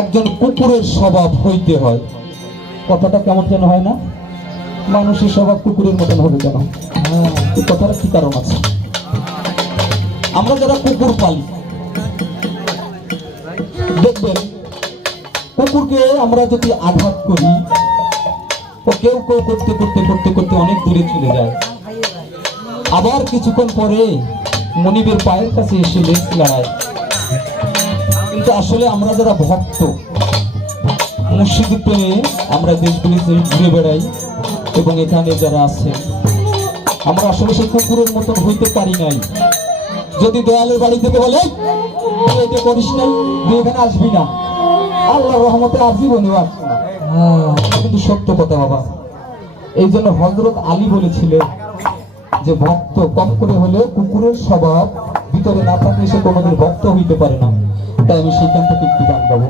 একজন কুকুরের স্বভাব হইতে হয়। কথাটা কেমন যেন হয় না? মানুষের স্বভাব কুকুরের মতন হবে কেন? এই কথাটা কি কারণ আছে? আমরা যারা কুকুর পালি দেখবেন, কুকুরকে আমরা যদি আঘাত করি, ও কেউ কেউ করতে করতে করতে করতে অনেক দূরে চলে যায়। আবার কিছুক্ষণ পরে মনিবের পায়ের কাছে এসে লেজ লড়ায়। কিন্তু আসলে আমরা যারা ভক্ত, মুর্শিদের প্রেমে আমরা দেশগুলিতে ঘুরে বেড়াই এবং এখানে যারা আছে, আমরা আসলে সেই কুকুরের মতন হইতে পারি নাই। যদি দয়ালের বাড়ি থেকে বলে তুই এটা করিস নাই, তুই এখানে আসবি না, আল্লাহর রহমতে আর জীবনেও আসবি না, কিন্তু সত্য কথা বাবা। এই জন্য হযরত আলী বলেছিলেন যে ভক্ত কম করে হলে কুকুরের স্বভাব ভিতরে না থাকলে সে কোনোদিন ভক্ত হইতে পারে না। তাই আমি সেখান থেকে একটি গান গাবো।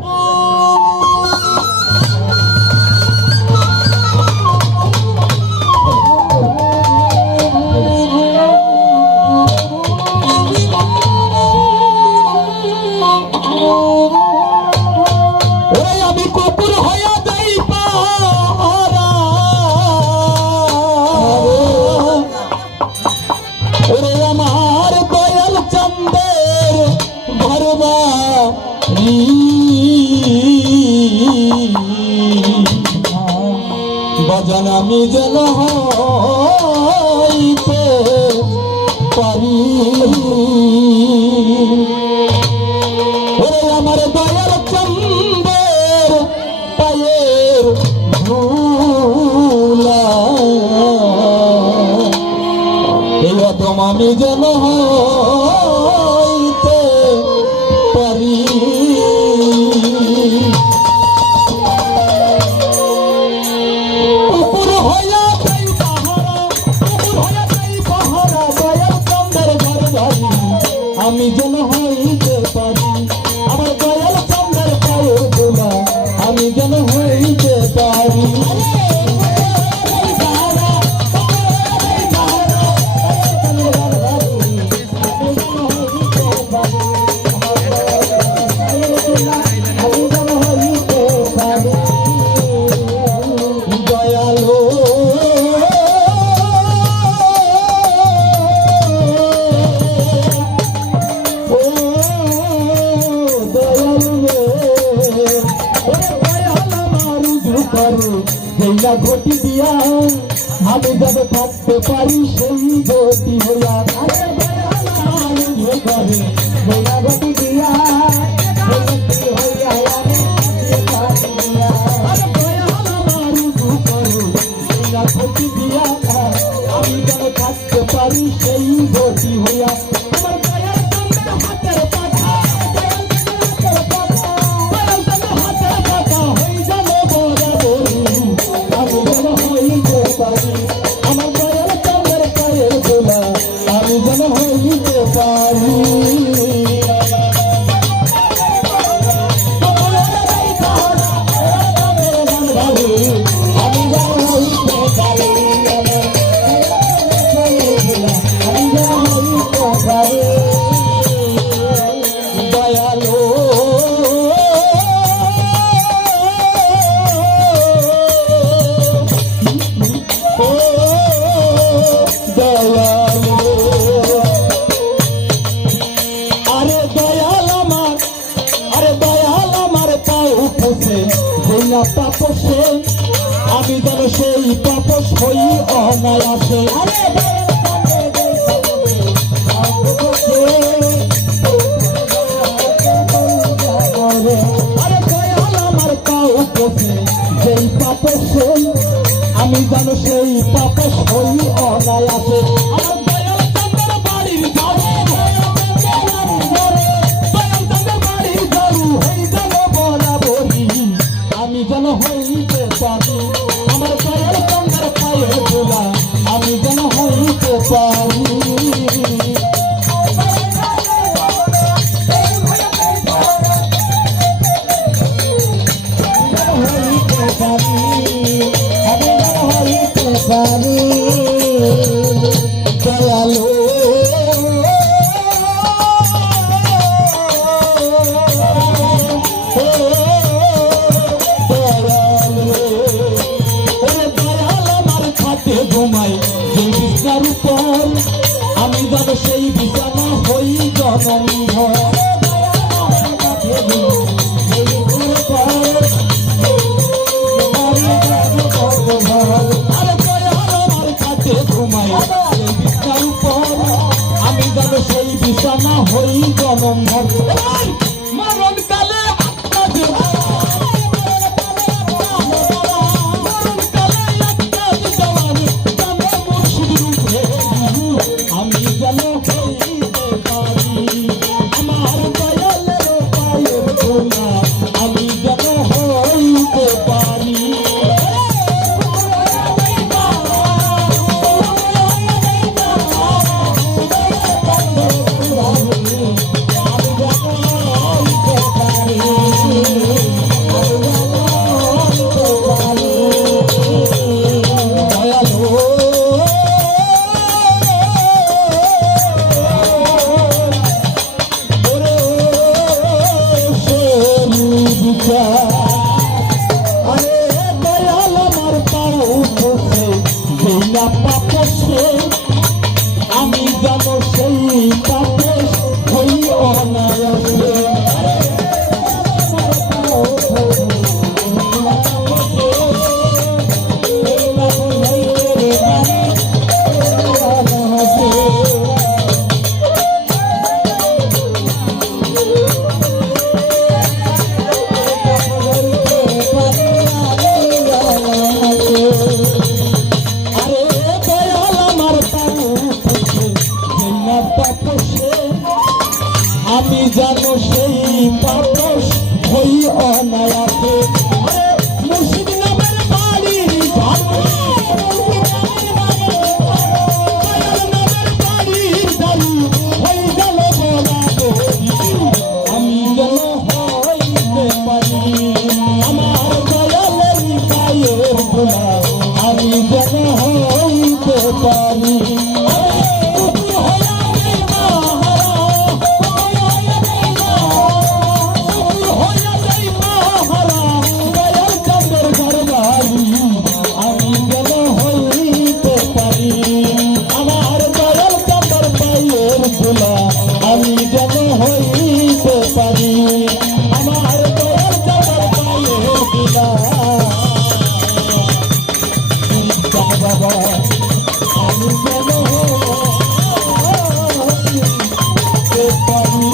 বাজান আমি যেন হইতে পারি, ওরে আমার দয়াল চন্দের পায়ের ধুলা, এই অদম আমি যেন হইতে পারি। আমি যেন হইতে পারি, আমার দয়াল চন্দ্রের পায়ের ধুলা, আমি যেন হইতে পারি। ঘটি দিয়া আমি যাবে থাকতে পারি সেই ঘটি হইয়া, ঘটি দিয়া ঘটি দিয়া আমি যাবে থাকতে পারি সেই ঘটি হইয়া। আমি যেন সেই তাপস হই অনায়াসে, আরে দয়াল আমার পাও পথে যেই তাপস হই, আমি যেন সেই তাপস হই অনায়াসে। আমার দয়াল চন্দ্র বাড়ির ঝাড়ু, বাড়ির ঝাড়ু হই যেন বরাবরি, আমি যেন হইতে পারি, আমার দয়াল চন্দ্রের পায়ের ধুলা, আমি যেন হইতে পারি। আমি যেন হইতে পারি। বিচার আরে দয়াল আমার পাও বসে যেই না পাপসে আমি জানো সেই পাপস হই অনায়াসে আমি জানো সেই পাপস হই অনায়াসে মুর্শিদ নামের বাড়ি আমি যেন হইতে পারি আমার দয়ালের পায়ের ধুলা আমি যেন হইতে পারি আমি যেন হইতে পারি আমার দয়াল যাবার পায়ের দিলা বাবা আমি যেন হইতে পারি।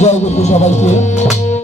জয় গুরু সবাইকে।